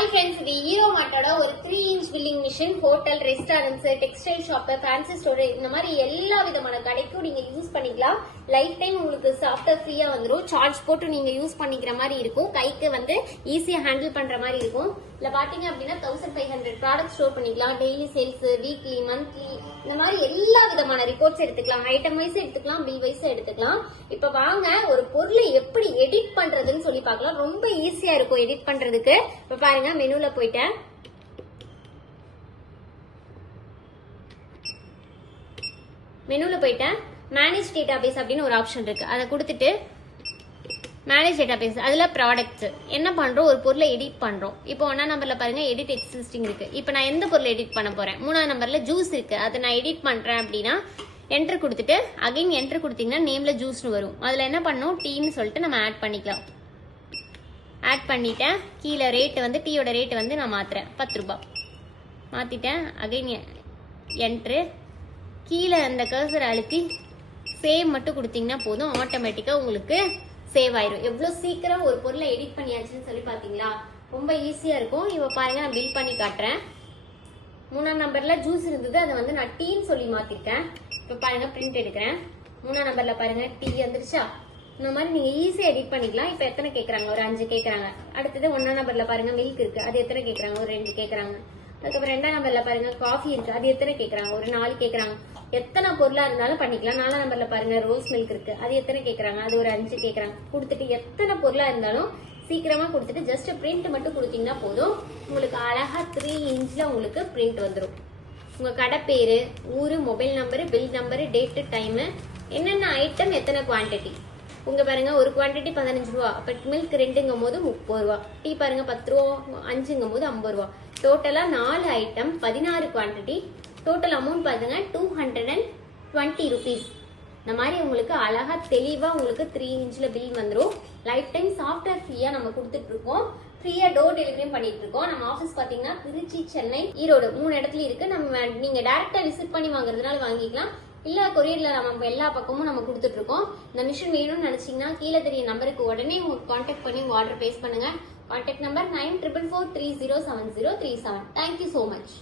Hi friends, இது hero மார்ட்டோட ஒரு 3-inch billing machine hotel, restaurants, textile shop, fancy store இந்த மாதிரி எல்லா விதமான கடைக்கும் நீங்க யூஸ் பண்ணிக்கலாம். லைஃப் டைம் உங்களுக்கு சாஃப்ட்வேர் ஃப்ரீயா வந்துடும். சார்ஜ் போட்டு நீங்க யூஸ் பண்ணிக்கிற மாதிரி இருக்கும். கைக்கு வந்து ஈஸியா ஹேண்டில் பண்ற மாதிரி இருக்கும். இல்ல பாத்தீங்க அப்படின்னா 1500 ப்ராடக்ட் ஸ்டோர் பண்ணிக்கலாம். டெய்லி சேல்ஸ், வீக்லி, மந்த்லி இந்த மாதிரி எல்லா விதமான ரிப்போர்ட்ஸ் எடுத்துக்கலாம். ஐட்டம் வைஸ் எடுத்துக்கலாம், பில் வைஸ் எடுத்துக்கலாம். இப்ப வாங்க ஒரு பொருளை எப்படி எடிட் பண்றதுன்னு சொல்லி பார்க்கலாம். ரொம்ப ஈஸியா இருக்கும் எடிட் பண்றதுக்கு. இப்ப பாருங்க, மெனுல போயிட்டேன். மேனேஜ் டேட்டாபேஸ் அப்படின்னு ஒரு ஆப்ஷன் இருக்கு. அதை கொடுத்துட்டு மேனேஜ் டேட்டாபேஸ், அதுல ப்ராடக்ட்ஸ் என்ன பண்றோம், ஒரு பொருளை எடிட் பண்றோம். இப்போ 1ஆம் நம்பர்ல பாருங்க எடிட் எக்ஸிஸ்டிங் இருக்கு. இப்போ நான் எந்த பொருளை எடிட் பண்ண போறேன், 3ஆம் நம்பர்ல ஜூஸ் இருக்கு. அதை நான் எடிட் பண்றேன் அப்படின்னா என்டர் கொடுத்துட்டு அகைன் என்டர் கொடுத்தீங்கன்னா நேம்ல ஜூஸ்னு வரும். அதுல என்ன பண்ணணும், டீன்னு சொல்லிட்டு நம்ம ஆட் பண்ணிக்கலாம். ஆட் பண்ணிட்டேன். கீழே ரேட் வந்து டீயோட ரேட் வந்து நான் மாத்துறேன் 10 ரூபாய் மாத்திட்டேன். Again enter. கீழே அந்த கர்சர் அழுத்தி சேவ் மட்டும் கொடுத்தீங்கன்னா போதும், ஆட்டோமேட்டிக்கா உங்களுக்கு சேவ் ஆயிரும். எவ்வளவு சீக்கிரம் ஒரு பொருளை எடிட் பண்ணியாச்சுன்னு சொல்லி பாத்தீங்களா, ரொம்ப ஈஸியா இருக்கும். இப்ப பாருங்க, நான் பில் பண்ணி காட்டுறேன். 3ஆம் நம்பர்ல ஜூஸ் இருந்தது, அதை வந்து நான் டீன்னு சொல்லி மாத்திருக்கேன். இப்ப பாருங்க, பிரிண்ட் எடுக்கிறேன். 3ஆம் நம்பர்ல பாருங்க டீ வந்துருச்சா. இந்த மாதிரி நீங்க ஈஸியா எடிட் பண்ணிக்கலாம். இப்ப எத்தனை கேக்குறாங்க, ஒரு 5 கேக்குறாங்க. அடுத்தது 1ஆம் நம்பர்ல பாருங்க மில்க் இருக்கு, அது எத்தனை கேக்குறாங்க, ஒரு 2 கேக்குறாங்க. அதுக்கப்புறம் 2ஆம் நம்பர்ல பாருங்க காஃபி இருக்கு, அது எத்தனை கேக்குறாங்க, ஒரு 4 கேக்குறாங்க. எத்தனை பொருளா இருந்தாலும் பண்ணிக்கலாம். 4ஆம் நம்பர்ல பாருங்க ரோஸ் மில்க் இருக்கு, அது எத்தனை கேக்குறாங்க, அது ஒரு 5 கேக்குறாங்க. கொடுத்துட்டு எத்தனை பொருளா இருந்தாலும் சீக்கிரமா கொடுத்துட்டு ஜஸ்ட் பிரிண்ட் மட்டும் கொடுத்தீங்கன்னா போதும், உங்களுக்கு அழகா 3 இன்ச்ல உங்களுக்கு பிரிண்ட் வந்துடும். உங்க கடை பேரு, ஊரு, mobile number, bill number, date, time, என்னென்ன ஐட்டம், எத்தனை குவான்டிட்டி. உங்க பாருங்க ஒரு குவான்டிட்டி 15 ரூபா, அப்ப மில்க் 2ங்கும் போது 30 ரூபா, டீ பாருங்க 10 ரூபா, 5ங்கும் போது 50 ரூபா. டோட்டலா 4 ஐட்டம், 16 குவான்டிட்டி. டோட்டல் அமௌண்ட் பாருங்க 220 ருபீஸ். இந்த மாதிரி உங்களுக்கு அழகா தெளிவா உங்களுக்கு 3 இன்ச்ல பில் வந்துடும். லைஃப் டைம் சாஃப்ட்வேர் ஃப்ரீயா நம்ம கொடுத்துட்டு இருக்கோம். ஃப்ரீயா டோர் டெலிவரியும் பண்ணிட்டு இருக்கோம். நம்ம ஆஃபீஸ் பாத்தீங்கன்னா திருச்சி, சென்னை, ஈரோடு 3 இடத்துல இருக்கு. நம்ம நீங்க டைரக்டா விசிட் பண்ணி வாங்குறதுனால வாங்கிக்கலாம், இல்ல கொரியர்ல நம்ம எல்லா பக்கமும் நம்ம கொடுத்துட்டு இருக்கோம். இந்த மிஷின் வேணும்னு நினைச்சீங்கன்னா கீழே தெரிய நம்பருக்கு உடனே கான்டாக்ட் பண்ணி ஆர்டர் பிளேஸ் பண்ணுங்க. Contact number 9444307037. Thank you so much.